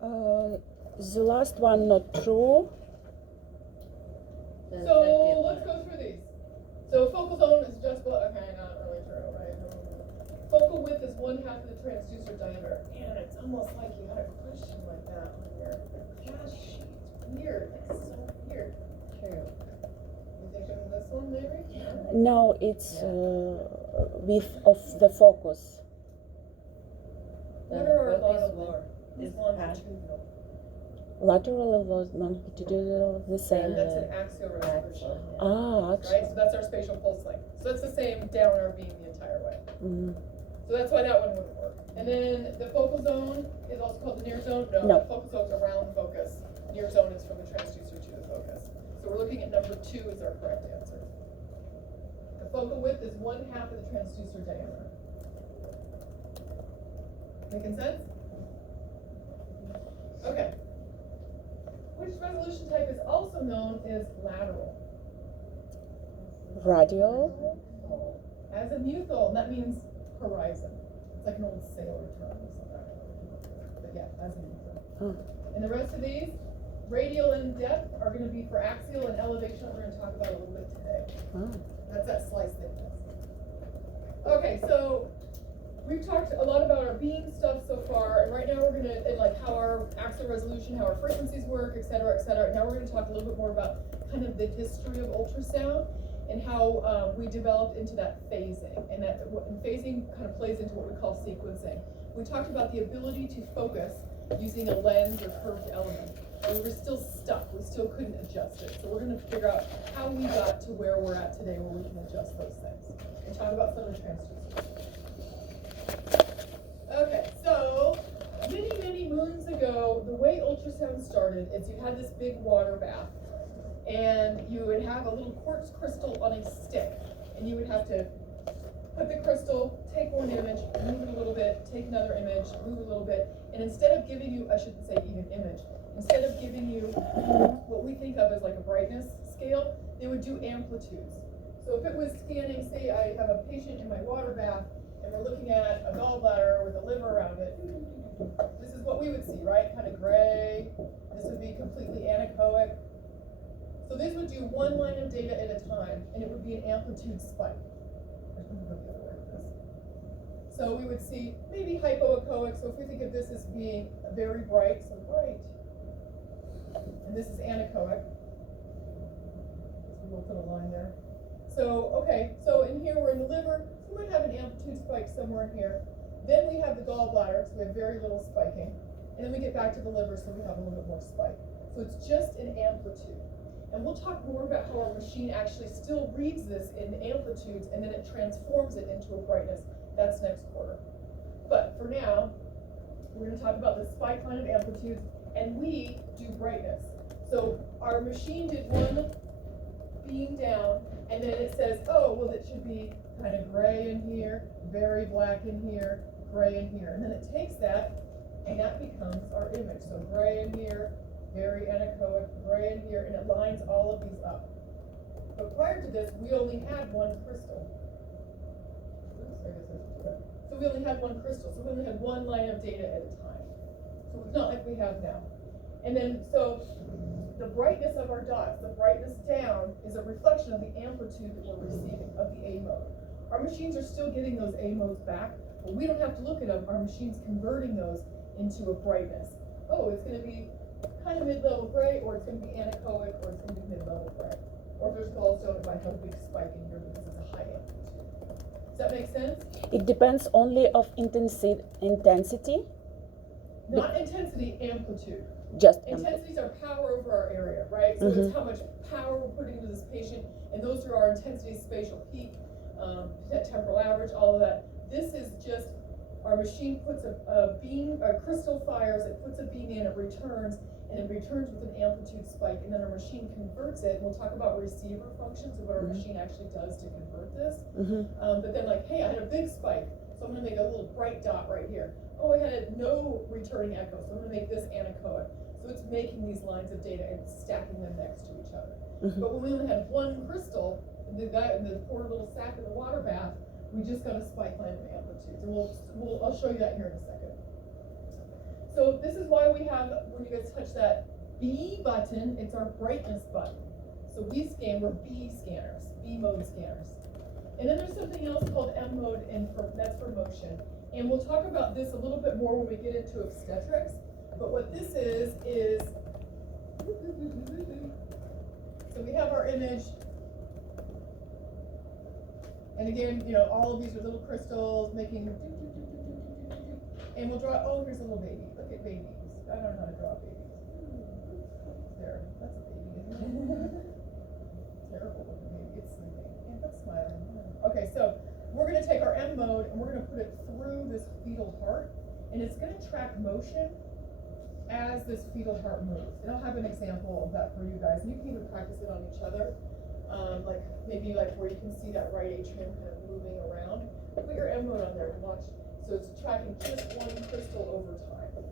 The last one not true. So let's go through these. So focal zone is adjustable. Okay, not really true, right? Focal width is 1/2 of the transducer diameter. And it's almost like you had a question like that on your class sheet. It's weird. It's so weird. True. You think of this one maybe? No, it's width of the focus. What are our focus lower? is longitudinal? Lateral was longitudinal the same. And that's an axial resolution. Ah, Right? So that's our spatial pulse length. So it's the same down our beam the entire way. Mm. So that's why that one wouldn't work. And then the focal zone is also called the near zone. No. No. The focal zone is around the focus. Near zone is from the transducer to the focus. So we're looking at number 2 as our correct answer. The focal width is 1/2 of the transducer diameter. Making sense? Okay. Which resolution type is also known as lateral? Radial. Azimuthal, and that means horizon. It's like an old sailor term or something. But yeah, azimuthal. Huh. And the rest of these, radial and depth, are going to be for axial and elevation, that we're going to talk about a little bit today. Ah. That's that slice thickness. Okay, so we've talked a lot about our beam stuff so far, and right now we're going to, and like how our axial resolution, how our frequencies work, et cetera, et cetera. Now we're going to talk a little bit more about kind of the history of ultrasound and how we developed into that phasing, and that and phasing kind of plays into what we call sequencing. We talked about the ability to focus using a lens or curved element. We were still stuck. We still couldn't adjust it. So we're going to figure out how we got to where we're at today, where we can adjust those things, and talk about some of the transducers. Okay, so many moons ago, the way ultrasound started is you had this big water bath, and you would have a little quartz crystal on a stick, and you would have to put the crystal, take one image, move it a little bit, take another image, move it a little bit, and instead of giving you, I shouldn't say even image, instead of giving you what we think of as like a brightness scale, they would do amplitudes. So if it was scanning, say I have a patient in my water bath, and we're looking at a gallbladder with a liver around it, this is what we would see, right? Kind of gray. This would be completely anechoic. So this would do one line of data at a time, and it would be an amplitude spike. So we would see maybe hypoechoic. So if we think of this as being very bright, so bright, and this is anechoic. So we'll put a line there. So, okay, so in here we're in the liver, so we might have an amplitude spike somewhere in here. Then we have the gallbladder, so we have very little spiking. And then we get back to the liver, so we have a little bit more spike. So it's just an amplitude. And we'll talk more about how our machine actually still reads this in amplitudes, and then it transforms it into a brightness. That's next quarter. But for now, we're going to talk about the spike line of amplitudes, and we do brightness. So our machine did one beam down, and then it says, oh, well, it should be kind of gray in here, very black in here, gray in here. And then it takes that, and that becomes our image. So gray in here, very anechoic, gray in here, and it lines all of these up. But prior to this, we only had one crystal. Oops, I guess I should do that. So we only had one crystal, so we only had one line of data at a time. So it's not like we have now. And then, so the brightness of our dots, the brightness down, is a reflection of the amplitude that we're receiving of the A mode. Our machines are still getting those A modes back, but we don't have to look at them. Our machine's converting those into a brightness. Oh, it's going to be kind of mid-level gray, or it's going to be anechoic, or it's going to be mid-level gray. Or if there's gallstone, it might have a big spike in here because it's a high amplitude. Does that make sense? It depends only of intensity. Not intensity, amplitude. Just intensities are power over our area, right? So it's how much power we're putting into this patient, and those are our intensities, spatial peak, temporal average, all of that. This is just our machine puts a beam, a crystal fires, it puts a beam in, it returns, and it returns with an amplitude spike, and then our machine converts it. And we'll talk about receiver functions of what our machine actually does to convert this. But then, like, hey, I had a big spike, so I'm going to make a little bright dot right here. Oh, I had no returning echo, so I'm going to make this anechoic. So it's making these lines of data and stacking them next to each other. But when we only had one crystal, the guy in the poor little sack in the water bath, we just got a spike line of amplitudes. And I'll show you that here in a second. So this is why we have, when you guys touch that B button, it's our brightness button. So we scan, we're B scanners, B mode scanners. And then there's something else called M mode, and that's for motion. And we'll talk about this a little bit more when we get into obstetrics. But what this is, so we have our image. And again, you know, all of these are little crystals making, and we'll draw, oh, here's a little baby. Look at babies. I don't know how to draw babies. There, that's a baby, isn't it? Terrible looking baby, it's sleeping. And that's smiling. Okay, so we're gonna take our M mode and we're gonna put it through this fetal heart, and it's gonna track motion as this fetal heart moves. And I'll have an example of that for you guys. And you can even practice it on each other. Like maybe like where you can see that right atrium kind of moving around. Put your M mode on there and watch. So it's tracking just one crystal over time.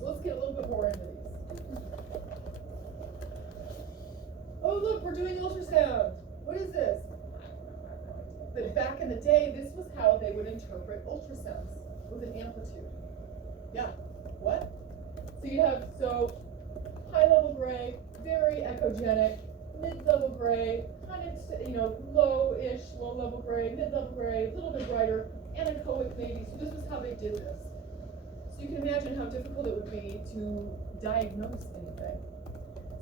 So let's get a little bit more into these. Oh look, we're doing ultrasound. What is this? But back in the day, this was how they would interpret ultrasounds, with an amplitude. Yeah, what? So you have, high level gray, very echogenic, mid-level gray, kind of, you know, low-ish, low-level gray, mid-level gray, a little bit brighter, anechoic maybe. So this was how they did this. So you can imagine how difficult it would be to diagnose anything.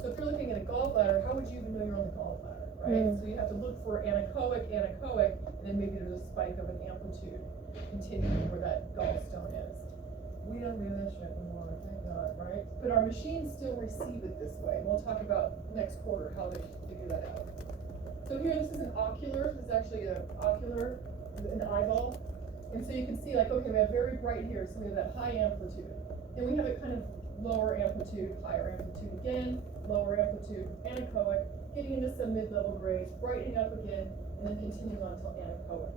So if you're looking at a gallbladder, how would you even know you're on the gallbladder, right? So you have to look for anechoic, and then maybe there's a spike of an amplitude continuing where that gallstone is. We don't do this shit anymore, thank God, right? But our machines still receive it this way. And we'll talk about next quarter how they figure that out. So here, this is an ocular. This is actually an ocular, an eyeball. And so you can see, like, okay, we have very bright here, so we have that high amplitude. Then we have it kind of lower amplitude, higher amplitude again, lower amplitude, anechoic, getting into some mid-level grays, brightening up again, and then continuing on until anechoic.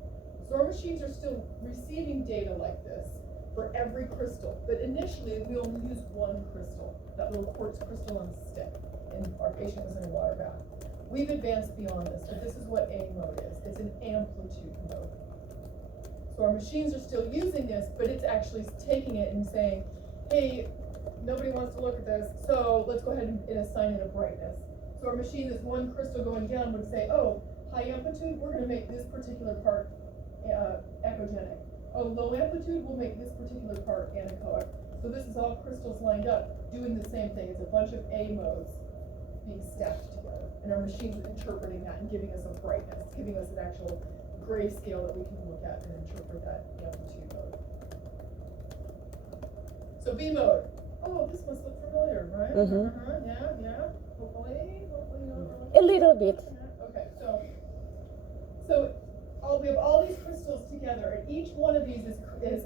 So our machines are still receiving data like this for every crystal, but initially we only use one crystal, that little quartz crystal on a stick, and our patient was in a water bath. We've advanced beyond this, but this is what A mode is. It's an amplitude mode. So our machines are still using this, but it's actually taking it and saying, hey, nobody wants to look at this, so let's go ahead and assign it a brightness. So our machine, this one crystal going down, would say, oh, high amplitude, we're gonna make this particular part echogenic. Oh, low amplitude, we'll make this particular part anechoic. So this is all crystals lined up, doing the same thing. It's a bunch of A modes being stacked together. And our machine's interpreting that and giving us a brightness, giving us an actual grayscale that we can look at and interpret that amplitude mode. So B mode. Oh, this must look familiar, right? Yeah. Hopefully not. A little bit. Okay, so we have all these crystals together, and each one of these is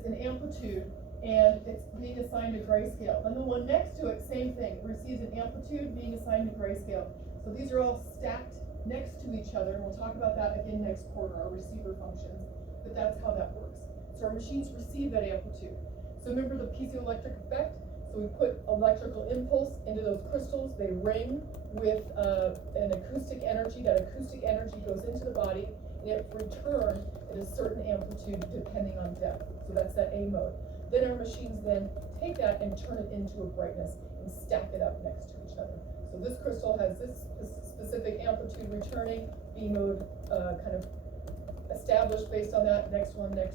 an amplitude, and it's being assigned a grayscale. And the one next to it, same thing, receives an amplitude being assigned a grayscale. So these are all stacked next to each other, and we'll talk about that again next quarter, our receiver functions, but that's how that works. So our machines receive that amplitude. So remember the piezoelectric effect? So we put electrical impulse into those crystals, they ring with an acoustic energy. That acoustic energy goes into the body, and it returns at a certain amplitude depending on depth. So that's that A mode. Then our machines then take that and turn it into a brightness and stack it up next to each other. So this crystal has this specific amplitude returning, B mode kind of established based on that, next one. So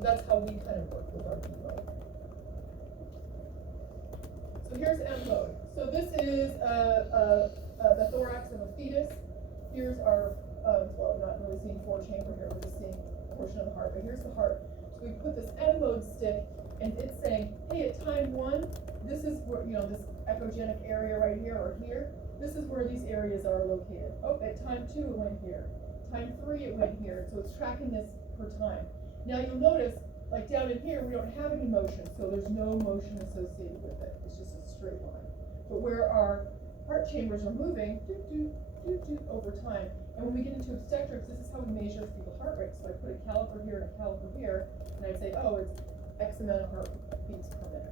that's how we kind of work with our B mode. So here's M mode. So this is the thorax of a fetus. Here's our, well, we're not really seeing four-chamber here, we're just seeing a portion of the heart, but here's the heart. So we put this M mode stick, and it's saying, hey, at time 1, this is where, you know, this echogenic area right here or here, this is where these areas are located. Oh, at time 2, it went here. Time 3, it went here. So it's tracking this per time. Now you'll notice, like down in here, we don't have any motion, so there's no motion associated with it. It's just a straight line. But where our heart chambers are moving, over time. And when we get into obstetrics, this is how we measure fetal heart rate. So I put a caliper here and a caliper here, and I'd say, oh, it's X amount of heartbeats per minute.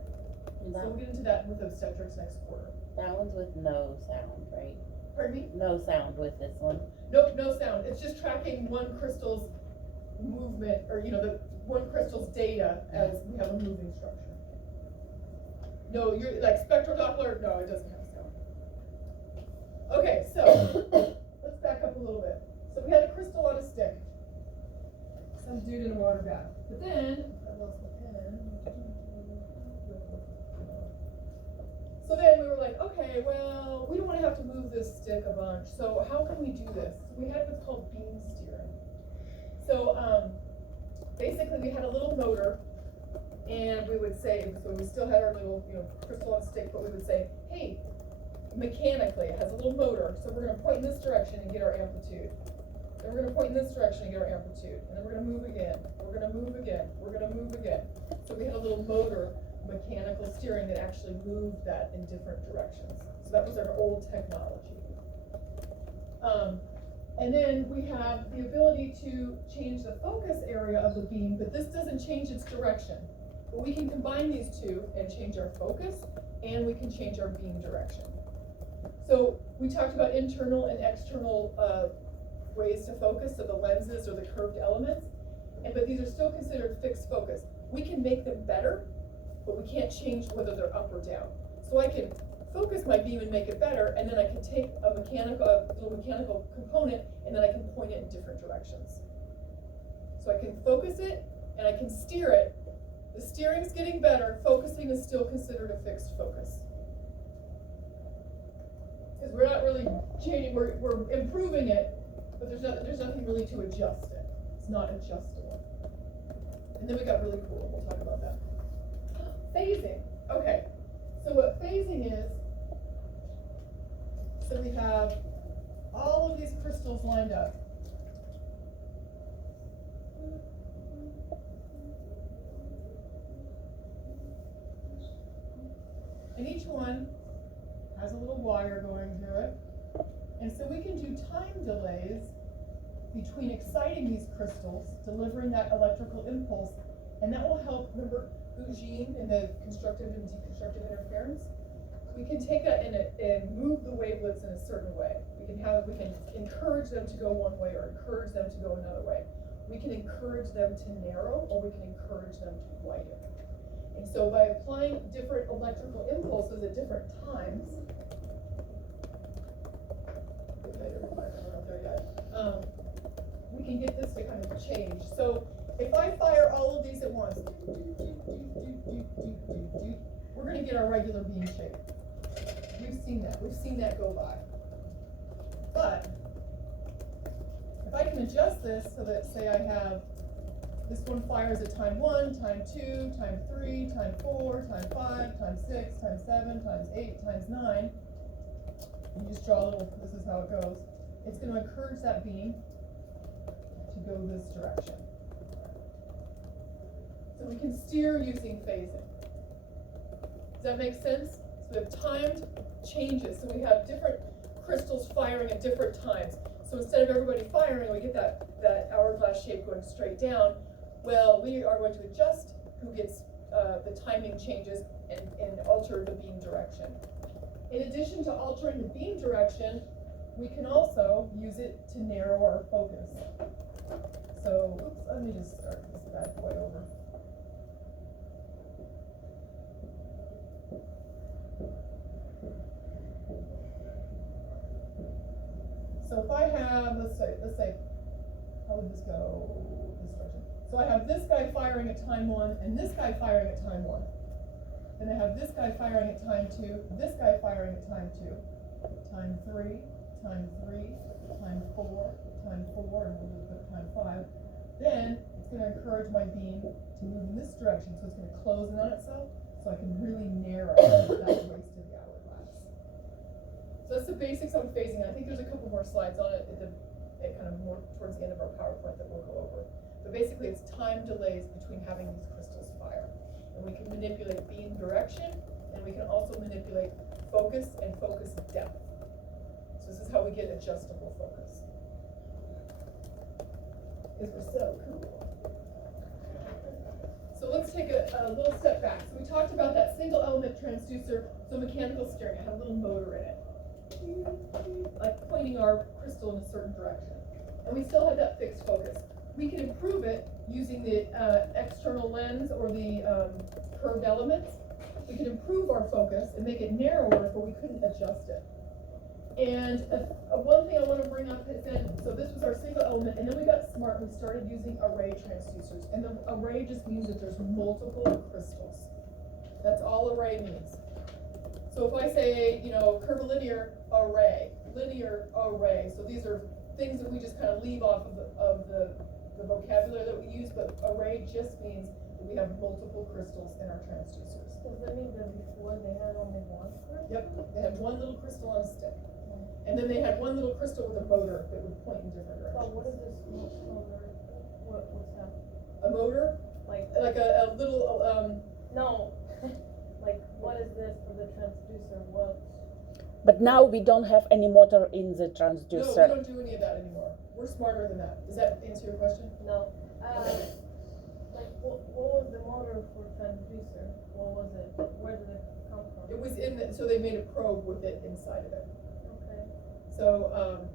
So we'll get into that with obstetrics next quarter. That one's with no sound, right? Pardon me? No sound with this one. Nope, no sound. It's just tracking one crystal's movement, or the one crystal's data as we have a moving structure. No, you're like spectral Doppler. No, it doesn't have sound. Okay, so let's back up a little bit. So we had a crystal on a stick. Some dude in a water bath. But then I lost my pen. So then we were like, okay, well, we don't want to have to move this stick a bunch. So how can we do this? So we had what's called beam steering. So basically we had a little motor, and we would say, so we still had our little crystal on a stick, but we would say, hey, mechanically it has a little motor, so we're going to point in this direction and get our amplitude. Then we're going to point in this direction and get our amplitude. And then we're going to move again. We're going to move again. We're going to move again. So we had a little motor, mechanical steering, that actually moved that in different directions. So that was our old technology. And then we have the ability to change the focus area of the beam, but this doesn't change its direction. But we can combine these two and change our focus, and we can change our beam direction. So we talked about internal and external ways to focus, so the lenses or the curved elements, but these are still considered fixed focus. We can make them better, but we can't change whether they're up or down. So I can focus my beam and make it better, and then I can take a little mechanical component, and then I can point it in different directions. So I can focus it, and I can steer it. The steering's getting better, focusing is still considered a fixed focus. Because we're not really changing, we're improving it, but there's nothing really to adjust it. It's not adjustable. And then we got really cool, we'll talk about that. Phasing, okay. So what phasing is, so we have all of these crystals lined up. And each one has a little wire going through it. And so we can do time delays between exciting these crystals, delivering that electrical impulse, and that will help, remember Eugene and the constructive and deconstructive interference? We can take that and move the wavelets in a certain way. We can encourage them to go one way or encourage them to go another way. We can encourage them to narrow, or we can encourage them to widen. And so by applying different electrical impulses at different times, we can get this to kind of change. So if I fire all of these at once, we're going to get our regular beam shape. We've seen that go by. But if I can adjust this so that, say I have this one fires at time 1, time 2, time 3, time 4, time 5, time 6, time 7, times 8, times 9. You just draw a little, this is how it goes. It's going to encourage that beam to go this direction. So we can steer using phasing. Does that make sense? So we have timed changes. So we have different crystals firing at different times. So instead of everybody firing, we get that hourglass shape going straight down. Well, we are going to adjust who gets the timing changes and alter the beam direction. In addition to altering the beam direction, we can also use it to narrow our focus. So, oops, let me just start this bad boy over. So if I have, let's say, how would this go this direction? So I have this guy firing at time 1 and this guy firing at time 1. Then I have this guy firing at time 2, this guy firing at time 2, time 3, time 3, time 4, time 4, and we'll put time 5. Then it's going to encourage my beam to move in this direction, so it's going to close in on itself, so I can really narrow that waist of the hourglass. So that's the basics on phasing. I think there's a couple more slides on it at kind of more towards the end of our PowerPoint that we'll go over. But basically it's time delays between having these crystals fire. And we can manipulate beam direction, and we can also manipulate focus and focus depth. So this is how we get adjustable focus. Because we're so cool. So let's take a little step back. So we talked about that single element transducer, so mechanical steering. It had a little motor in it, like pointing our crystal in a certain direction. And we still had that fixed focus. we can improve it using the external lens or the curved elements. We can improve our focus and make it narrower, but we couldn't adjust it. And one thing I want to bring up is then, so this was our single element, and then we got smart and we started using array transducers. And the array just means that there's multiple crystals. That's all array means. So if I say, you know, curvilinear array, linear array, so these are things that we just kind of leave off of the vocabulary that we use, but array just means that we have multiple crystals in our transducers. Does that mean that before they had only one crystal? Yep, they had one little crystal on a stick. And then they had one little crystal with a motor that would point in different But directions. what is this motor? What's that? A motor, Like, like a little, no, like, what is this for the transducer? What? But now we don't have any motor in the no, we transducer. don't do any of that anymore. We're smarter than that. Does that answer your question? No. Like, what was the motor for transducer? What was it? Where did it come from? It was in the, so they made a probe with it inside of it. Okay. So,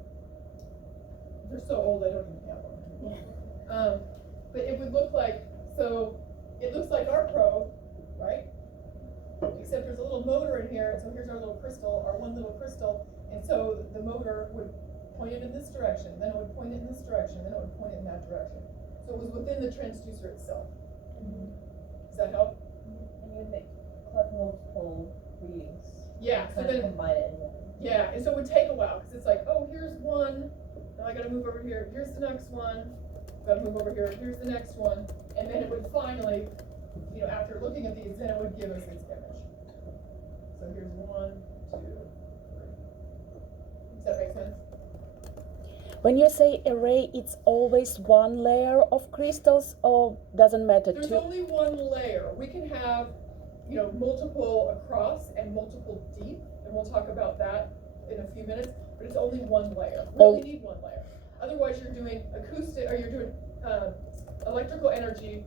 they're so old I don't even have one. But it would look like, so it looks like our probe, right? Except there's a little motor in here, and so here's our little crystal, our one little crystal, and so the motor would point it in this direction, then it would point it in this direction, then it would point it in that direction. So it was within the transducer itself. Does that help? And you make collect multiple readings. Yeah, so Kind of then, combine it in one. yeah, and so it would take a while, because it's like, oh, here's one, now I gotta move over here, here's the next one, gotta move over here, here's the next one, and then it would finally, you know, after looking at these, then it would give us its image. So here's 1, 2, 3. Does that make sense? When you say array, it's always one layer of crystals, or doesn't matter? There's Two. only one layer. We can have, you know, multiple across and multiple deep, and we'll talk about that in a few minutes, but it's only one layer. We only need one layer. Otherwise, you're doing acoustic, or you're doing electrical energy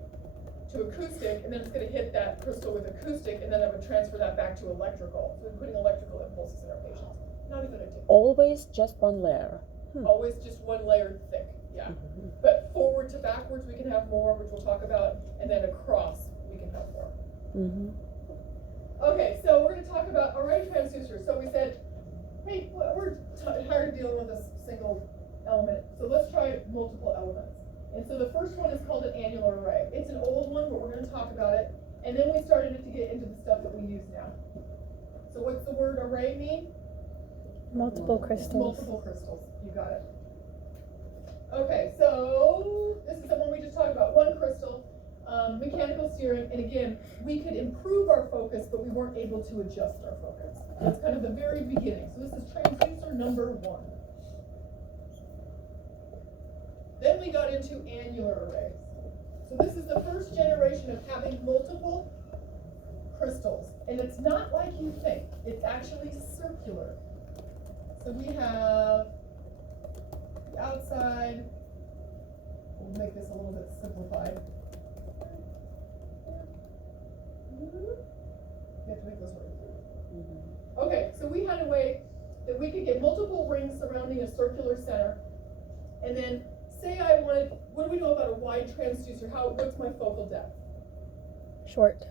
to acoustic, and then it's going to hit that crystal with acoustic, and then it would transfer that back to electrical. So we're putting electrical impulses in our patients. Not a good idea. Always just one layer. Always just one layer thick, yeah. But forward to backwards, we can have more, which we'll talk about, and then across, we can have more. Mm-hmm. Okay, so we're going to talk about array transducers. So we said, hey, we're tired of dealing with a single element, so let's try multiple elements. And so the first one is called an annular array. It's an old one, but we're going to talk about it. And then we started to get into the stuff that we use now. So what's the word array mean? Multiple crystals. Multiple crystals, you got it. Okay, so this is the one we just talked about, one crystal, mechanical steering, and again, we could improve our focus, but we weren't able to adjust our focus. That's kind of the very beginning. So this is transducer number 1. Then we got into annular arrays. So this is the first generation of having multiple crystals, and it's not like you think, it's actually circular. So we have the outside, we'll make this a little bit simplified. You have to make this work. Okay, so we had a way that we could get multiple rings surrounding a circular center, and then say I wanted, what do we know about a wide transducer? What's my focal depth? Short.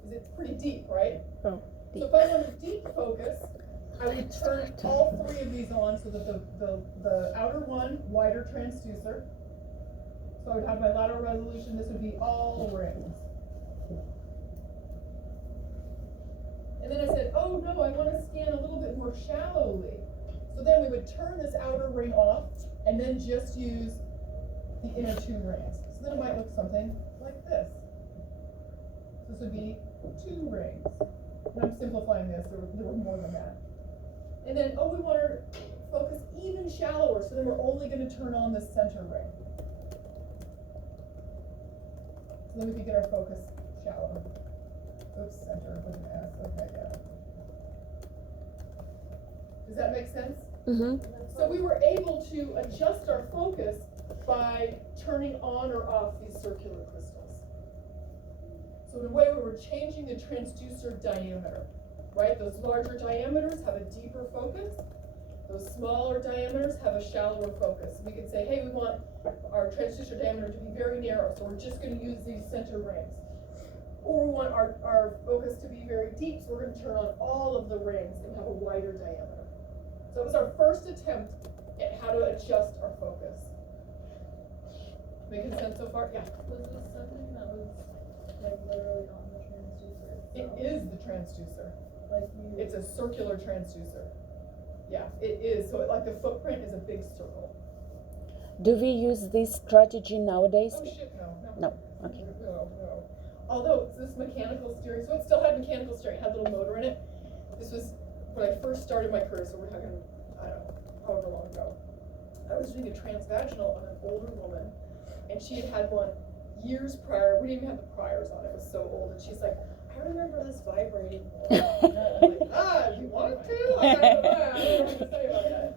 Because it's pretty deep, right? Oh, So if I wanted deep focus, I would turn all 3 of these on so that the outer one, wider transducer. So I would have my lateral resolution, this would be all rings. And then I said, oh no, I want to scan a little bit more shallowly. So then we would turn this outer ring off and then just use the inner 2 rings. So then it might look something like this. This would be 2 rings. And I'm simplifying this, there were more than that. And then, we want to focus even shallower, so then we're only going to turn on the center ring. So then we can get our focus shallow. Oops, center with an S, okay, yeah. Does that make sense? Mm-hmm. So we were able to adjust our focus by turning on or off these circular crystals. So in a way, we were changing the transducer diameter, right? Those larger diameters have a deeper focus. Those smaller diameters have a shallower focus. We could say, hey, we want our transducer diameter to be very narrow, so we're just going to use these center rings. Or we want our focus to be very deep, so we're going to turn on all of the rings and have a wider diameter. So that was our first attempt at how to adjust our focus. Making sense so far? Yeah. Was this something that was like literally on the transducer It itself? is the transducer. Like you. It's a circular transducer. Yeah, it is. So like the footprint is a big circle. Do we use this strategy nowadays? Oh shit, no. No, okay. No. Although it's this mechanical steering, so it still had mechanical steering, it had a little motor in it. This was when I first started my career, so we're talking, I don't know, however long ago. I was doing a transvaginal on an older woman, and she had had one years prior. We didn't even have the priors on it. It was so old, and she's like, I remember this vibrating. I'm like, do you want it to? I don't know what to say about that.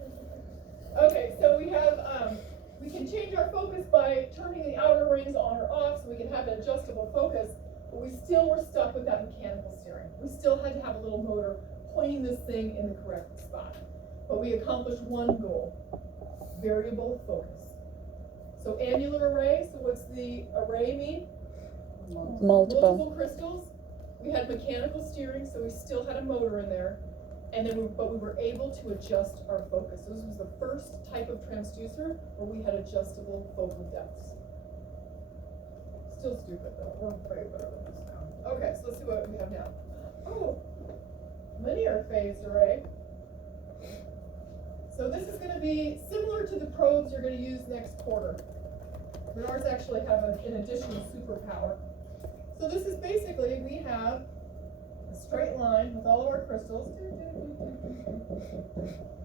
Okay, so we have, we can change our focus by turning the outer rings on or off, so we can have an adjustable focus, but we still were stuck with that mechanical steering. We still had to have a little motor pointing this thing in the correct spot. But we accomplished one goal, variable focus. So annular array, so what's the array mean? Multiple crystals. We had mechanical steering, so we still had a motor in there, and then but we were able to adjust our focus. So this was the first type of transducer where we had adjustable focal depths. Still stupid though. We're way better than this now. Okay, so let's see what we have now. Oh, linear phased array. So this is going to be similar to the probes you're going to use next quarter. But ours actually have an additional superpower. So this is basically, we have a straight line with all of our crystals.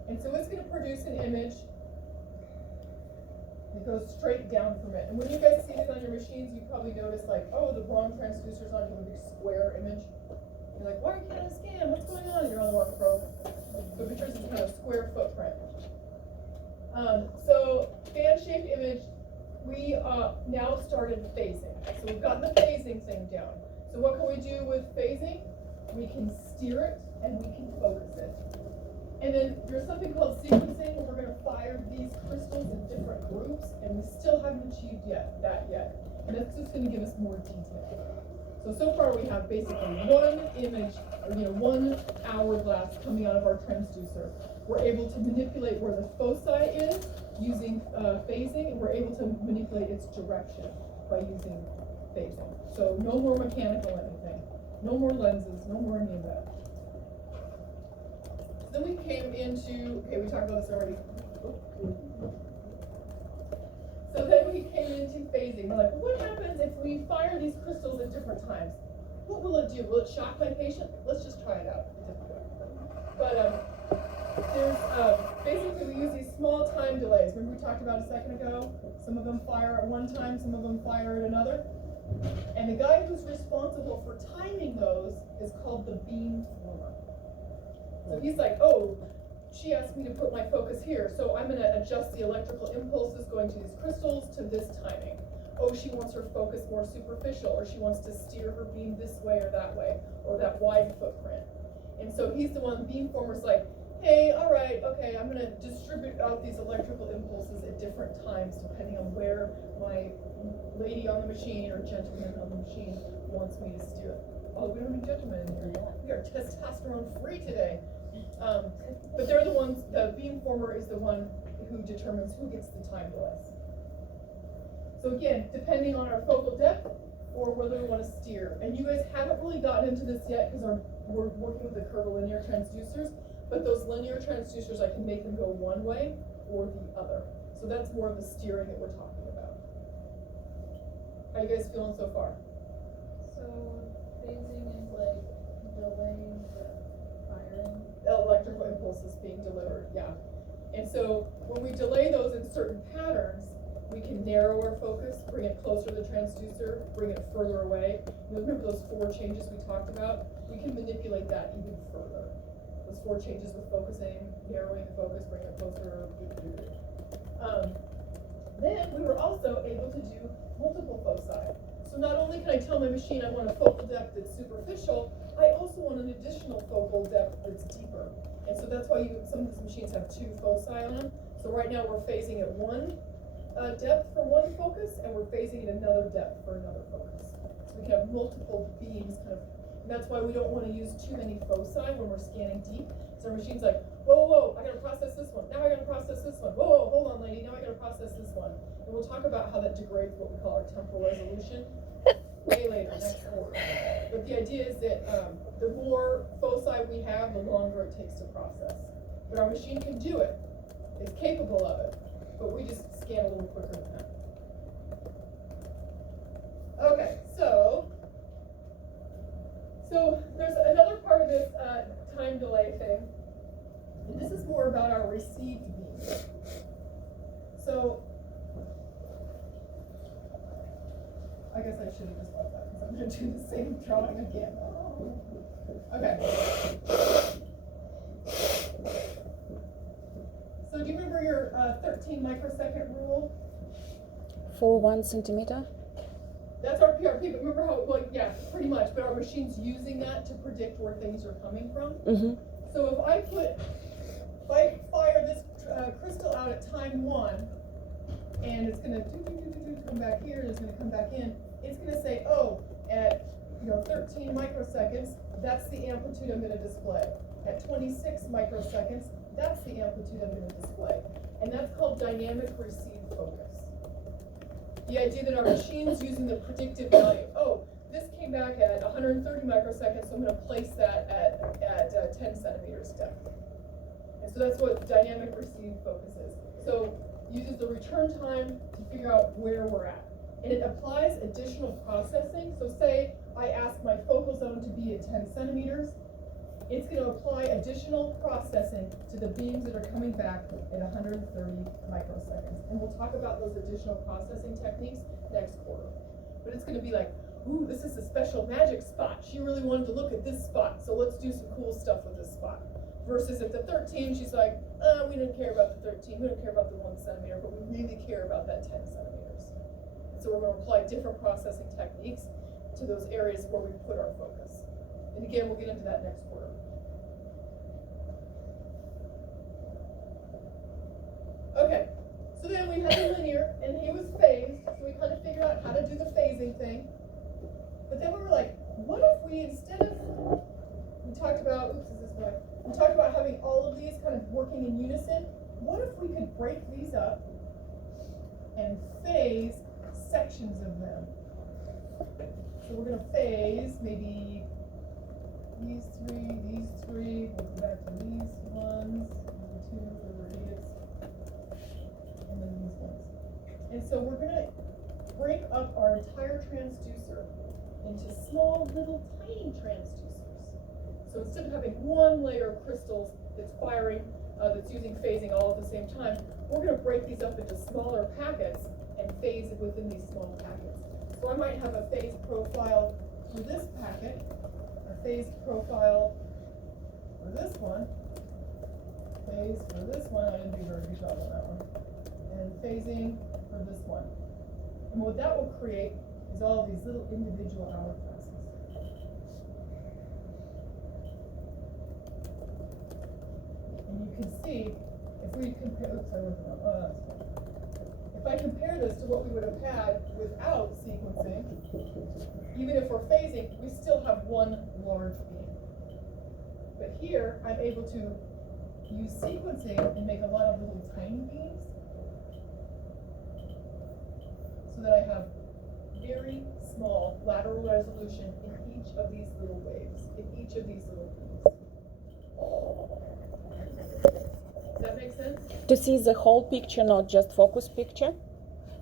And so it's going to produce an image that goes straight down from it. And when you guys see this on your machines, you probably notice like, oh, the wrong transducer's on, you have a big square image. You're like, why can't I scan? What's going on? You're on the wrong probe. So because it's kind of a square footprint. So fan-shaped image, we now started phasing. So we've gotten the phasing thing down. So what can we do with phasing? We can steer it and we can focus it. And then there's something called sequencing where we're going to fire these crystals in different groups, and we still haven't achieved that yet. And that's just going to give us more detail. So far we have basically one image, or 1 hourglass coming out of our transducer. We're able to manipulate where the foci is using phasing, and we're able to manipulate its direction by using phasing. So no more mechanical anything, no more lenses, no more any of that. Then we came into, okay, we talked about this already. So then we came into phasing. We're like, what happens if we fire these crystals at different times? What will it do? Will it shock my patient? Let's just try it out. But there's basically we use these small time delays. Remember we talked about a second ago? Some of them fire at one time, some of them fire at another. And the guy who's responsible for timing those is called the beam former. So he's like, oh, she asked me to put my focus here, so I'm going to adjust the electrical impulses going to these crystals to this timing. Oh, she wants her focus more superficial, or she wants to steer her beam this way or that wide footprint. And so he's the one, beam former's like, hey, all right, okay, I'm going to distribute out these electrical impulses at different times depending on where my lady on the machine or gentleman on the machine wants me to steer. Oh, we don't have gentlemen in here. We are testosterone free today. But they're the ones, the beam former is the one who determines who gets the time delays. So again, depending on our focal depth or whether we want to steer. And you guys haven't really gotten into this yet because we're working with the curvilinear transducers, but those linear transducers, I can make them go one way or the other. So that's more of the steering that we're talking about. How you guys feeling so far? So phasing is like delaying the firing. Electrical impulses being delivered, yeah. And so when we delay those in certain patterns, we can narrow our focus, bring it closer to the transducer, bring it further away. You remember those 4 changes we talked about? We can manipulate that even further. Those 4 changes with focusing, narrowing the focus, bring it closer. Then we were also able to do multiple foci. So not only can I tell my machine I want a focal depth that's superficial, I also want an additional focal depth that's deeper. And so that's why some of these machines have two foci on them. So right now we're phasing at one depth for one focus, and we're phasing at another depth for another focus. So we can have multiple beams kind of, and that's why we don't want to use too many foci when we're scanning deep. So our machine's like, whoa, whoa, I gotta process this one. Now I gotta process this one. Whoa, whoa, hold on, lady. Now I gotta process this one. And we'll talk about how that degrades what we call our temporal resolution way later, next quarter. But the idea is that the more foci we have, the longer it takes to process. But our machine can do it. It's capable of it. But we just scan a little quicker than that. Okay, so there's another part of this time delay thing. And this is more about our received beams. So I guess I should have just left that because I'm going to do the same drawing again. Okay. So do you remember your 13 microsecond rule? For 1 centimeter? That's our PRP, but remember how, well, yeah, pretty much, but our machine's using that to predict where things are coming from. Mm-hmm. So if I fire this crystal out at time 1, and it's going to come back here, and it's going to come back in, it's going to say, oh, at 13 microseconds, that's the amplitude I'm going to display. At 26 microseconds, that's the amplitude I'm going to display. And that's called dynamic receive focus. The idea that our machine's using the predictive value. Oh, this came back at 130 microseconds, so I'm going to place that at 10 centimeters depth. And so that's what dynamic receive focus is. So uses the return time to figure out where we're at. And it applies additional processing. So say I ask my focal zone to be at 10 centimeters. It's going to apply additional processing to the beams that are coming back at 130 microseconds. And we'll talk about those additional processing techniques next quarter. But it's going to be like, ooh, this is a special magic spot. She really wanted to look at this spot, so let's do some cool stuff with this spot. Versus at the 13, she's like, we don't care about the 13, we don't care about the 1 centimeter, but we really care about that 10 centimeters. So we're going to apply different processing techniques to those areas where we put our focus. And again, we'll get into that next quarter. Okay, so then we had the linear, and he was phased, so we kind of figured out how to do the phasing thing. But then we were like, what if we, instead of, we talked about having all of these kind of working in unison, what if we could break these up and phase sections of them? So we're going to phase maybe these three, we'll go back to these ones, the two, they were idiots, and then these ones. And so we're going to break up our entire transducer into small little tiny transducers. So instead of having one layer of crystals that's firing, that's using phasing all at the same time, we're going to break these up into smaller packets and phase it within these small packets. So I might have a phase profile for this packet, a phase profile for this one, phase for this one, I didn't do a very good job on that one, and phasing for this one. And what that will create is all these little individual hour classes. And you can see, if we compare, if I compare this to what we would have had without sequencing, even if we're phasing, we still have one large beam. But here, I'm able to use sequencing and make a lot of little tiny beams, so that I have very small lateral resolution in each of these little waves, in each of these little beams. Does that make sense? To see the whole picture, not just focus picture.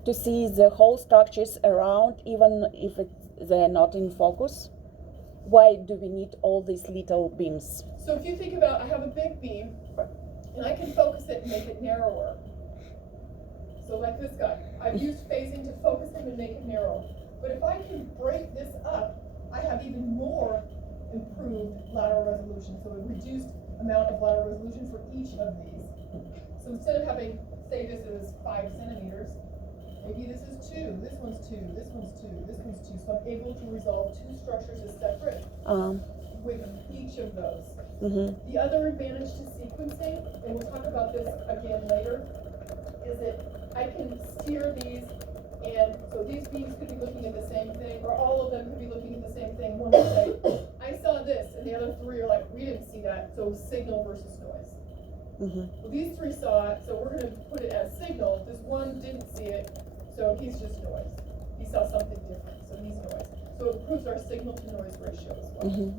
To see the whole structures around, even if they're not in focus. Why do we need all these little beams? So if you think about, I have a big beam, and I can focus it and make it narrower. So like this guy, I've used phasing to focus him and make it narrow. But if I can break this up, I have even more improved lateral resolution. So a reduced amount of lateral resolution for each of these. So instead of having, say this is 5 centimeters, maybe this is 2, this one's 2, this one's 2, this one's 2. So I'm able to resolve two structures as separate with each of those. Mm-hmm. The other advantage to sequencing, and we'll talk about this again later, is that I can steer these, and so these beams could be looking at the same thing, or all of them could be looking at the same thing. One will say, I saw this, and the other three are like, we didn't see that, so signal versus noise. Mm-hmm. Well, these three saw it, so we're gonna put it as signal. This one didn't see it, so he's just noise. He saw something different, so he's noise. So it improves our signal to noise ratio as well. Mm-hmm.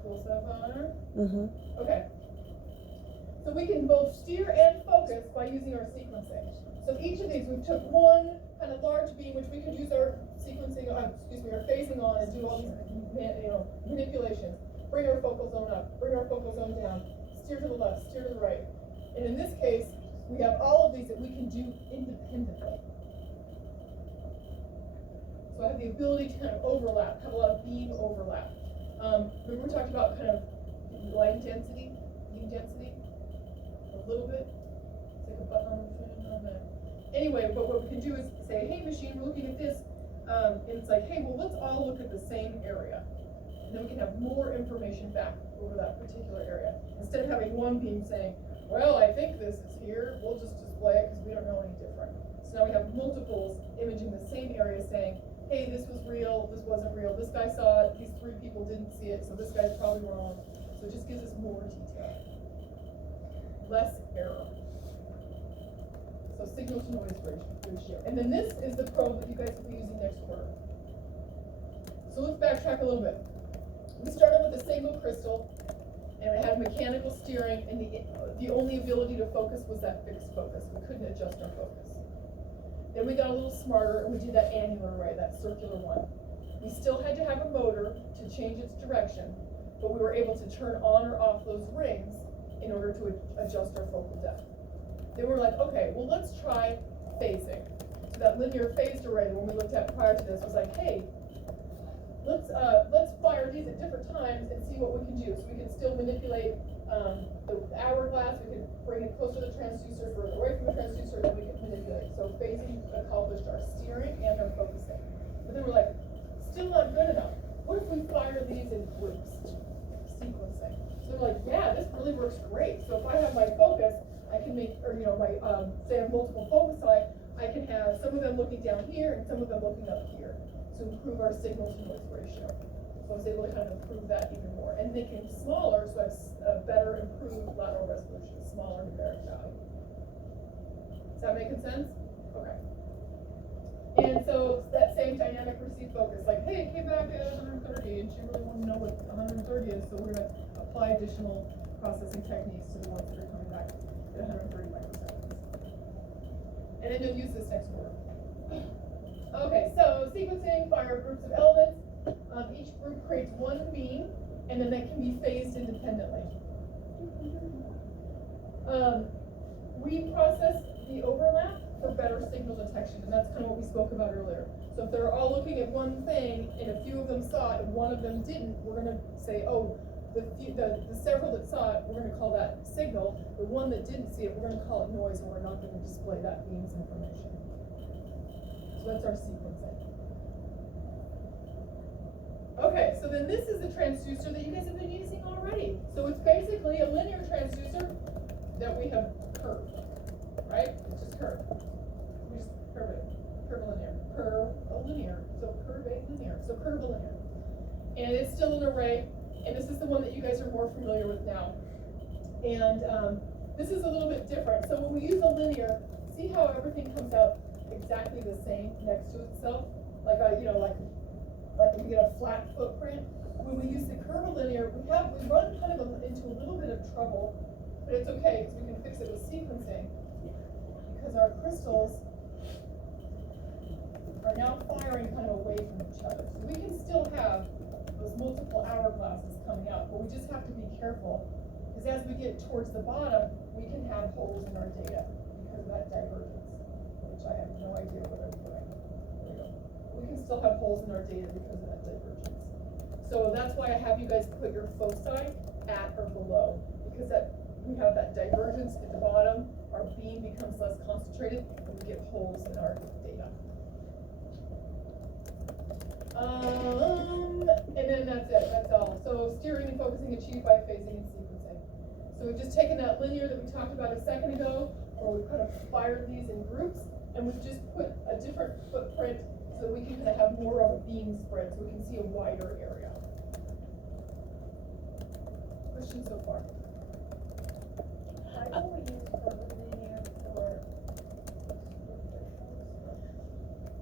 Cool so far? Mm-hmm. Okay. So we can both steer and focus by using our sequencing. So each of these, we took one kind of large beam, which we could use our sequencing, our phasing on and do all these, manipulations. Bring our focal zone up, bring our focal zone down, steer to the left, steer to the right. And in this case, we have all of these that we can do independently. So I have the ability to kind of overlap, have a lot of beam overlap. Remember we talked about kind of light density, beam density, a little bit. It's like a button on the machine on that. Anyway, but what we can do is say, hey machine, we're looking at this, and it's like, hey, well let's all look at the same area. And then we can have more information back over that particular area. Instead of having one beam saying, well, I think this is here, we'll just display it because we don't know any different. So now we have multiples imaging the same area saying, hey, this was real, this wasn't real, this guy saw it, these three people didn't see it, so this guy's probably wrong. So it just gives us more detail. Less error. So signal to noise ratio. And then this is the probe that you guys will be using next quarter. So let's backtrack a little bit. We started with a single crystal, and it had mechanical steering, and the only ability to focus was that fixed focus. We couldn't adjust our focus. Then we got a little smarter, and we did that annular array, that circular one. We still had to have a motor to change its direction, but we were able to turn on or off those rings in order to adjust our focal depth. Then we're like, okay, well let's try phasing. So that linear phased array, the one we looked at prior to this, was like, hey, let's fire these at different times and see what we can do. So we can still manipulate the hourglass, we can bring it closer to the transducer, further away from the transducer, then we can manipulate. So phasing accomplished our steering and our focusing. But then we're like, still not good enough. What if we fire these in groups? Sequencing. So we're like, yeah, this really works great. So if I have my focus, I can make, or my, say I have multiple foci, I can have some of them looking down here and some of them looking up here to improve our signal to noise ratio. So I was able to kind of improve that even more. And making them smaller, so I have a better improved lateral resolution, smaller numeric value. Is that making sense? Okay. And so that same dynamic receive focus, like, hey, it came back at 130, and she really wanted to know what 130 is, so we're going to apply additional processing techniques to the ones that are coming back at 130 microseconds. And then you'll use this next quarter. Okay, so sequencing, fire groups of elements. Each group creates one beam, and then they can be phased independently. We process the overlap for better signal detection, and that's kind of what we spoke about earlier. So if they're all looking at one thing, and a few of them saw it, and one of them didn't, we're going to say, oh, the several that saw it, we're going to call that signal. The one that didn't see it, we're going to call it noise, and we're not going to display that beam's information. So that's our sequencing. Okay, so then this is the transducer that you guys have been using already. So it's basically a linear transducer that we have curved, right? It's just curved. We just curve it. Curve a linear. Curve a linear. So curve a linear. So curve a linear. And it's still an array, and this is the one that you guys are more familiar with now. And this is a little bit different. So when we use a linear, see how everything comes out exactly the same next to itself? Like like if we get a flat footprint. When we use the curvilinear, we run kind of into a little bit of trouble, but it's okay because we can fix it with sequencing. Because our crystals are now firing kind of away from each other. So we can still have those multiple hourglasses coming out, but we just have to be careful. Because as we get towards the bottom, we can have holes in our data because of that divergence, which I have no idea what I'm doing. There we go. We can still have holes in our data because of that divergence. So that's why I have you guys put your foci at or below, because we have that divergence at the bottom, our beam becomes less concentrated, and we get holes in our data. And then that's it, that's all. So steering and focusing achieved by phasing and sequencing. So we've just taken that linear that we talked about a second ago, where we kind of fired these in groups, and we've just put a different footprint so that we can kind of have more of a beam spread, so we can see a wider area. Questions so far? Why don't we use linear for?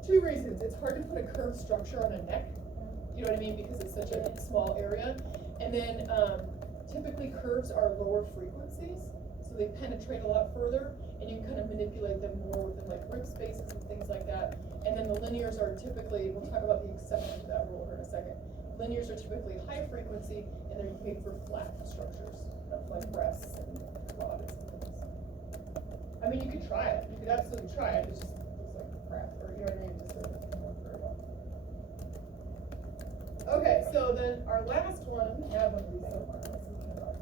Two reasons. It's hard to put a curved structure on a neck. You know what I mean? Because it's such a small area. And then typically curves are lower frequencies, so they penetrate a lot further, and you can kind of manipulate them more within like rib spaces and things like that. And then the linears are typically, we'll talk about the exception to that rule here in a second. Linears are typically high frequency, and they're made for flat structures, like breasts and rods and things. I mean, you could try it. You could absolutely try it. It just looks like crap, or you know what I mean? It just doesn't work very well. Okay, so then our last one, we have one of these so far. Let's see what about.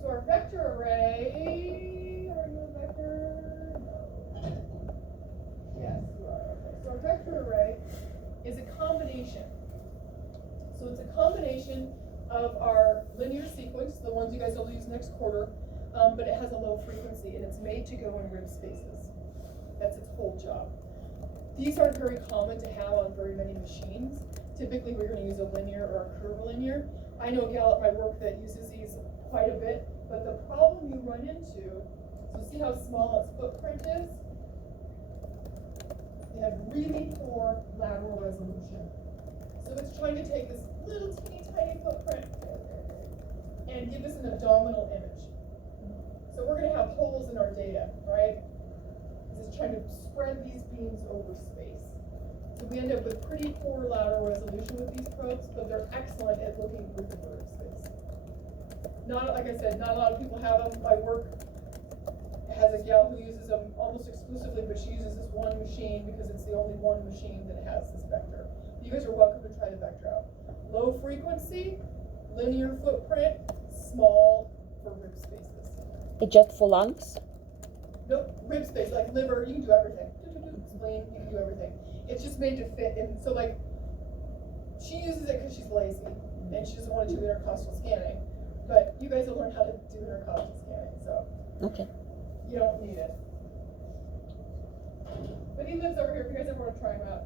So our vector array, are you a vector? No. Yes, you are. Okay. So our vector array is a combination. So it's a combination of our linear sequence, the ones you guys will use next quarter, but it has a low frequency, and it's made to go in rib spaces. That's its whole job. These aren't very common to have on very many machines. Typically, we're going to use a linear or a curvilinear. I know a gal at my work that uses these quite a bit, but the problem you run into, so see how small its footprint is? They have really poor lateral resolution. So it's trying to take this little teeny tiny footprint and give us an abdominal image. So we're going to have holes in our data, right? It's trying to spread these beams over space. So we end up with pretty poor lateral resolution with these probes, but they're excellent at looking within the rib space. Not, like I said, not a lot of people have them. My work has a gal who uses them almost exclusively, but she uses this one machine because it's the only one machine that has this vector. You guys are welcome to try the vector out. Low frequency, linear footprint, small for rib spaces. It's just for lungs? Nope, rib space, like liver, you can do everything. Spleen, you can do everything. It's just made to fit in. So like, she uses it because she's lazy and she doesn't want to do intercostal scanning. But you guys will learn how to do intercostal scanning, so Okay. you don't need it. But he lives over here if you guys ever want to try him out.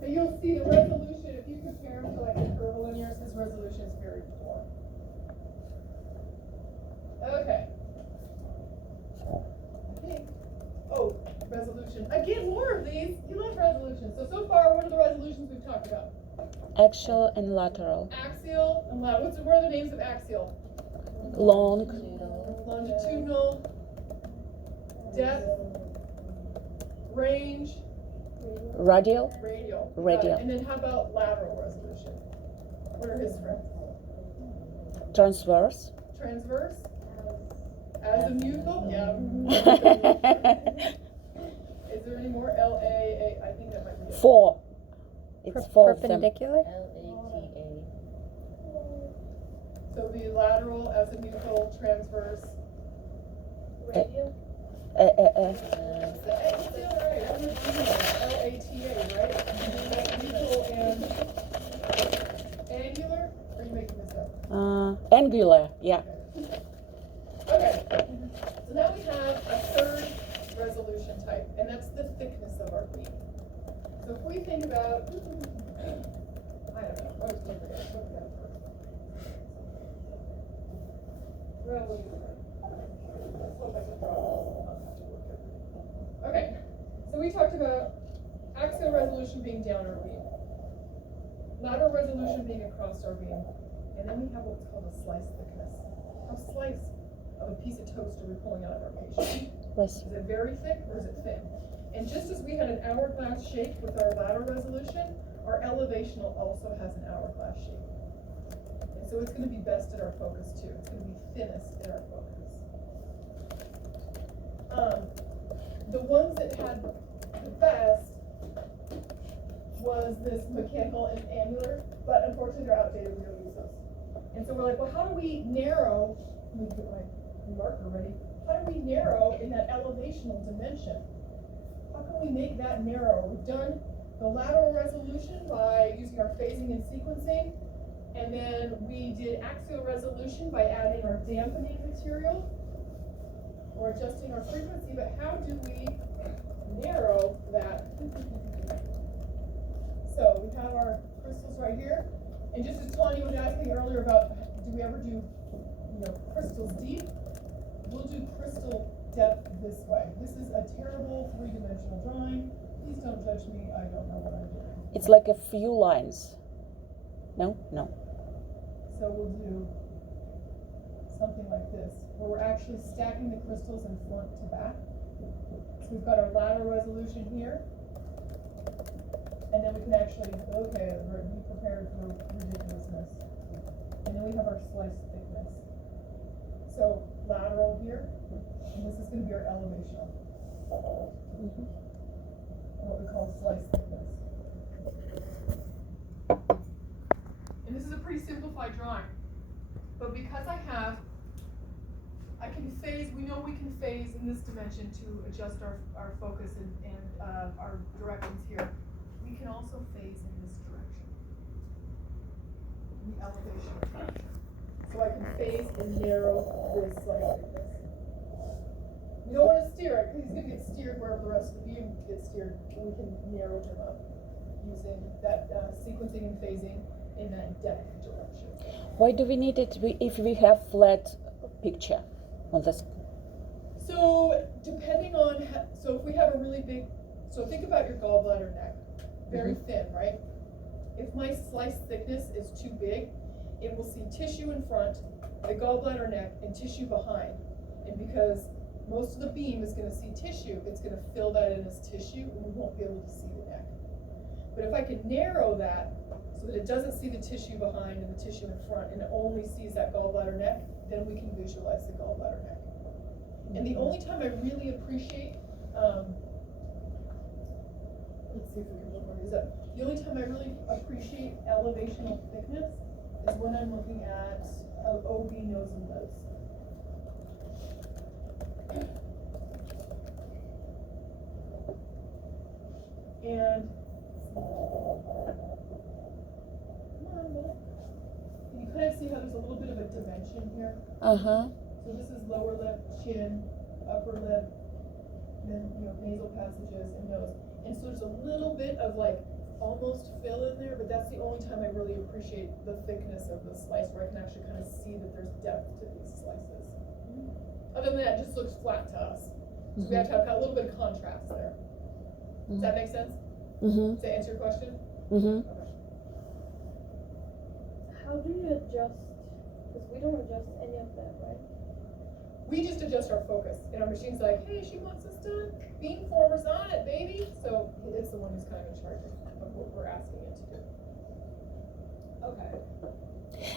But you'll see the resolution, if you compare him to like the curvilinears, his resolution is very poor. Okay. I think. Oh, resolution. Again, more of these. You love resolution. So far, what are the resolutions we've talked about? Axial and lateral. Axial and lateral. What are the names of axial? Long. Longitudinal. Depth. Range. Radial. Radial. Radial. And then how about lateral resolution? What are his friends? Transverse. Transverse. Azimuthal? Yeah. Is there any more? L-A-A? I think that might be it. 4. It's 4 of them. Perpendicular? LATA. So the lateral, azimuthal, transverse. Radial? It's the axial, right? L-A-T-A, right? Azimuthal and angular? Or are you making this up? Angular, yeah. Okay, so now we have a third resolution type, and that's the thickness of our beam. So if we think about, I don't know, I was going to forget. What was that first? Let's hope I can draw this. Okay, so we talked about axial resolution being down our beam, lateral resolution being across our beam, and then we have what's called a slice thickness. A slice of a piece of toast are we pulling out of our patient? Yes. Is it very thick or is it thin? And just as we had an hourglass shape with our lateral resolution, our elevational also has an hourglass shape. And so it's going to be best at our focus too. It's going to be thinnest at our focus. The ones that had the best was this mechanical and angular, but unfortunately they're outdated. We don't use those. And so we're like, well, how do we narrow? Let me get my marker ready. How do we narrow in that elevational dimension? How can we make that narrow? We've done the lateral resolution by using our phasing and sequencing. And then we did axial resolution by adding our dampening material or adjusting our frequency. But how do we narrow that? So we have our crystals right here. And just as Tanya was asking earlier about, do we ever do, crystals deep? We'll do crystal depth this way. This is a terrible three-dimensional drawing. Please don't judge me. I don't know what I'm doing. It's like a few lines. No? No. So we'll do something like this, where we're actually stacking the crystals in front to back. So we've got our lateral resolution here. And then we can actually, okay, be prepared for ridiculousness. And then we have our slice thickness. So lateral here, and this is going to be our elevational. What we call slice thickness. And this is a pretty simplified drawing. But because I can phase, we know we can phase in this dimension to adjust our focus and our directions here. We can also phase in this direction, the elevation direction. So I can phase and narrow this slice thickness. We don't want to steer it, because he's going to get steered wherever the rest of the beam gets steered. We can narrow him up using that sequencing and phasing in that depth direction. Why do we need it if we have flat picture on this? So depending on, so if we have a really big, so think about your gallbladder neck, very thin, right? If my slice thickness is too big, it will see tissue in front, the gallbladder neck, and tissue behind. And because most of the beam is going to see tissue, it's going to fill that in as tissue, and we won't be able to see the neck. But if I can narrow that so that it doesn't see the tissue behind and the tissue in front, and it only sees that gallbladder neck, then we can visualize the gallbladder neck. And the only time I really appreciate, let's see if we can look where it is up. The only time I really appreciate elevational thickness is when I'm looking at how OB nose and lips. And you kind of see how there's a little bit of a dimension here. Uh-huh. So this is lower lip, chin, upper lip, then nasal passages and nose. And so there's a little bit of like almost fill in there, but that's the only time I really appreciate the thickness of the slice, where I can actually kind of see that there's depth to these slices. Other than that, it just looks flat to us. So we have to have kind of a little bit of contrast there. Does that make sense? Does that answer your question? Okay. How do you adjust? Because we don't adjust any of that, right? We just adjust our focus, and our machine's like, hey, she wants this done. Beamformer's on it, baby. So it's the one who's kind of in charge of what we're asking it to do. Okay.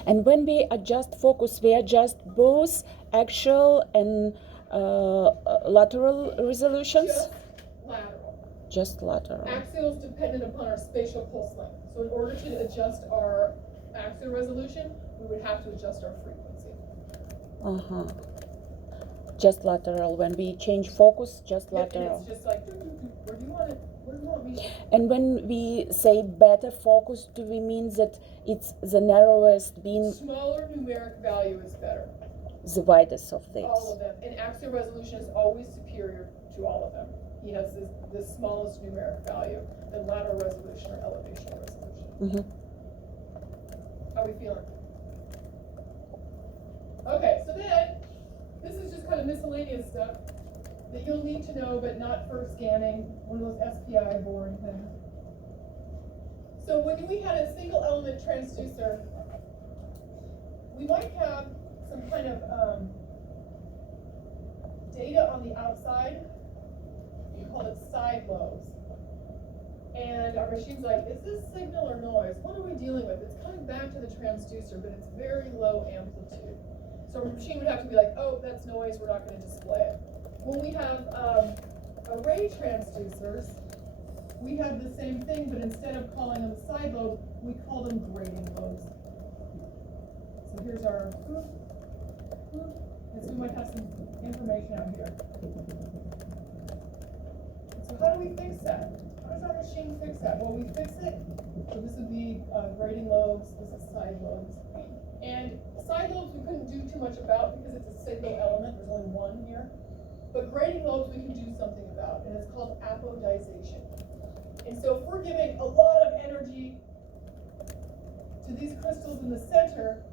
And when we adjust focus, we adjust both axial and lateral resolutions? Just lateral. Just lateral. Axial is dependent upon our spatial pulse length. So in order to adjust our axial resolution, we would have to adjust our frequency. Uh-huh. Just lateral. When we change focus, just lateral. And it's just like, where do you want it? Where do you want me? And when we say better focus, do we mean that it's the narrowest beam, Smaller numeric value is better. the widest of these? All of them. And axial resolution is always superior to all of them. He has the smallest numeric value, and lateral resolution or elevational resolution. How are we feeling? Okay, so then, this is just kind of miscellaneous stuff that you'll need to know, but not for scanning, one of those SPI boring things. So when we had a single element transducer, we might have some kind of data on the outside. We call it side lobes. And our machine's like, is this signal or noise? What are we dealing with? It's coming back to the transducer, but it's very low amplitude. So our machine would have to be like, oh, that's noise, we're not going to display it. When we have array transducers, we have the same thing, but instead of calling them side lobe, we call them grating lobes. So here's our and so we might have some information out here. So how do we fix that? How does our machine fix that? Well, we fix it. So this would be grading lobes. This is side lobes. And side lobes we couldn't do too much about because it's a single element. There's only one here. But grading lobes we can do something about, and it's called apodization. And so if we're giving a lot of energy to these crystals in the center,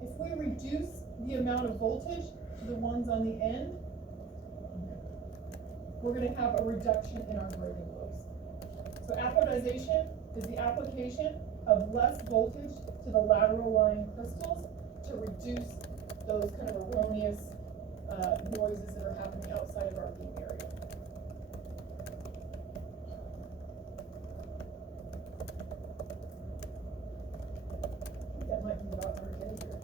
if we reduce the amount of voltage to the ones on the end, we're going to have a reduction in our grading lobes. So apodization is the application of less voltage to the lateral lying crystals to reduce those kind of erroneous noises that are happening outside of our beam area. That might be about our end here.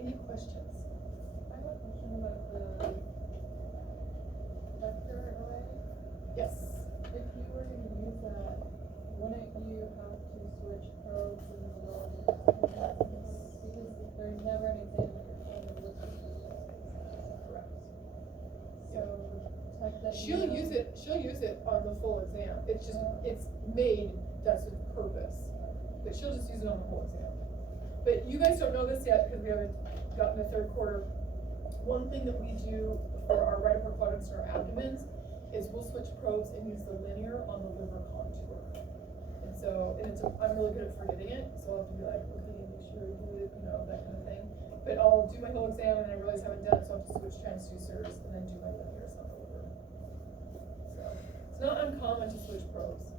Any questions? I have a question about the vector array. Yes. If you were going to use that, wouldn't you have to switch probes in the middle of the because there's never an examiner on the list of Correct. so tech that She'll use it on the full exam. It's just, it's made, that's its purpose. But she'll just use it on the whole exam. But you guys don't know this yet because we haven't gotten the third quarter. One thing that we do for our right upper quadrants and our abdomens is we'll switch probes and use the linear on the liver contour. And so, I'm really good at forgetting it, so I'll have to be like, okay, make sure you do it, that kind of thing. But I'll do my whole exam and I realize I haven't done it, so I'll have to switch transducers and then do my linears on the liver. So, it's not uncommon to switch probes.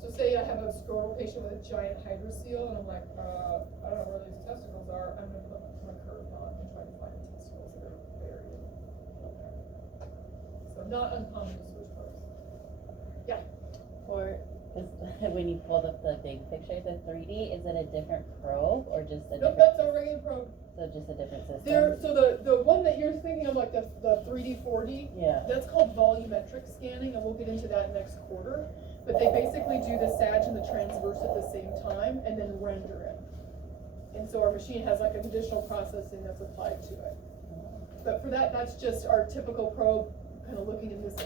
So say I have a scrotal patient with a giant hydrocele and I'm like, I don't know where these testicles are, I'm gonna put my curve on and try to find the testicles that are buried in there. So not uncommon to switch probes. Yeah. For when you pulled up the big picture, the 3D, is it a different probe or just a Nope, different? that's a regular probe. So just a different system. So the one that you're thinking of, like the 3D, 4D, Yeah. that's called volumetric scanning, and we'll get into that next quarter. But they basically do the sag and the transverse at the same time and then render it. And so our machine has like additional processing that's applied to it. But for that, that's just our typical probe, kind of looking in this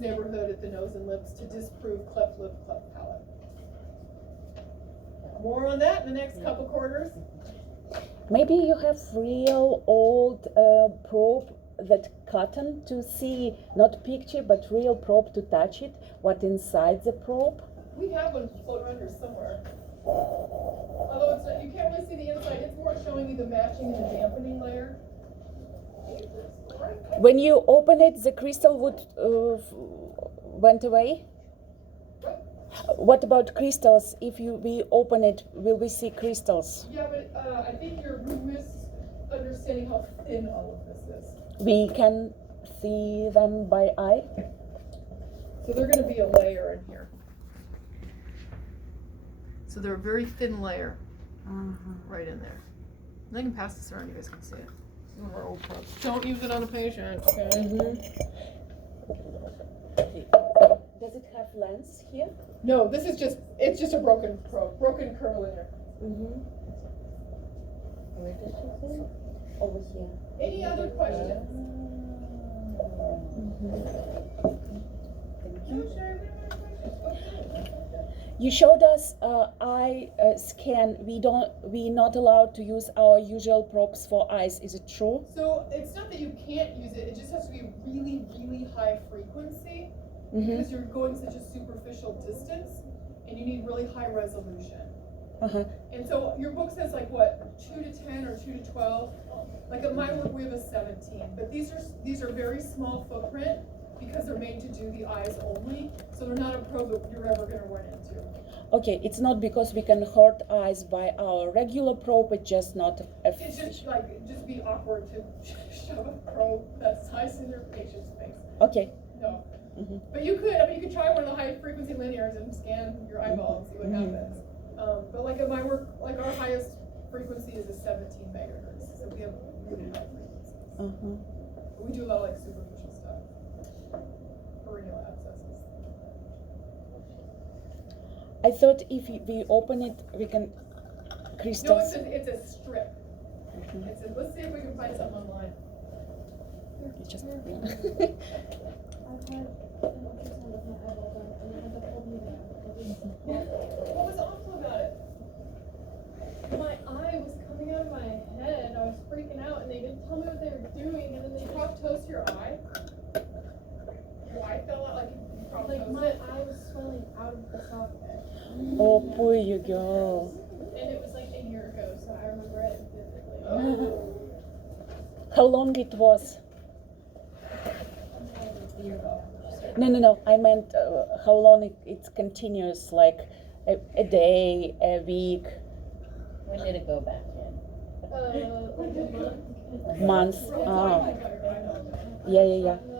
neighborhood at the nose and lips to disprove cleft lip, cleft palate. More on that in the next couple quarters. Maybe you have real old probe that cotton to see, not picture, but real probe to touch it, what inside the probe. We have one floating around here somewhere. Although it's not, you can't really see the inside, it's more showing you the matching and the dampening layer. When you open it, the crystal would went away. What about crystals? If we open it, will we see crystals? Yeah, but I think you're misunderstanding how thin all of this is. We can see them by eye. So they're going to be a layer in here. So they're a very thin layer right in there. And I can pass this around, you guys can see it. One of our old probes. Don't use it on a patient, okay? Does it have lens here? No, this is it's just a broken probe, broken curvilinear. Where does she say? Over here. Any other questions? You showed us eye scan. We're not allowed to use our usual probes for eyes. Is it true? So it's not that you can't use it, it just has to be really, really high frequency because you're going such a superficial distance and you need really high resolution. And so your book says like what, 2 to 10 or 2 to 12? Like at my work we have a 17, but these are very small footprint because they're made to do the eyes only, so they're not a probe that you're ever going to run into. Okay, it's not because we can hurt eyes by our regular probe, it's just not It's just like, it'd just be awkward to shove a probe that size in your patient's face. Okay. No. But you could try one of the high frequency linears and scan your eyeball and see what happens. But like at my work, like our highest frequency is a 17 megahertz, so we have really high frequencies. But we do a lot of like superficial stuff. Perennial abscesses. I thought if we open it, we can No, crystals. it's a strip. Let's see if we can find something online. Just I've had an ultrasound of my eyeball done, and I had to hold me down. What was awful about it? My eye was coming out of my head. I was freaking out, and they didn't tell me what they were doing. And then they Proptose your eye? Your eye fell out like you proptose like my it? eye was swelling out of the socket, Oh, poor you girl. and it was like a year ago, so I remember it vividly. Oh. How long it was? A year ago. No. I meant how long it's continuous, like a day, a week, When did it go back in? Like a month. months. Real Ah, time, I know. yeah. And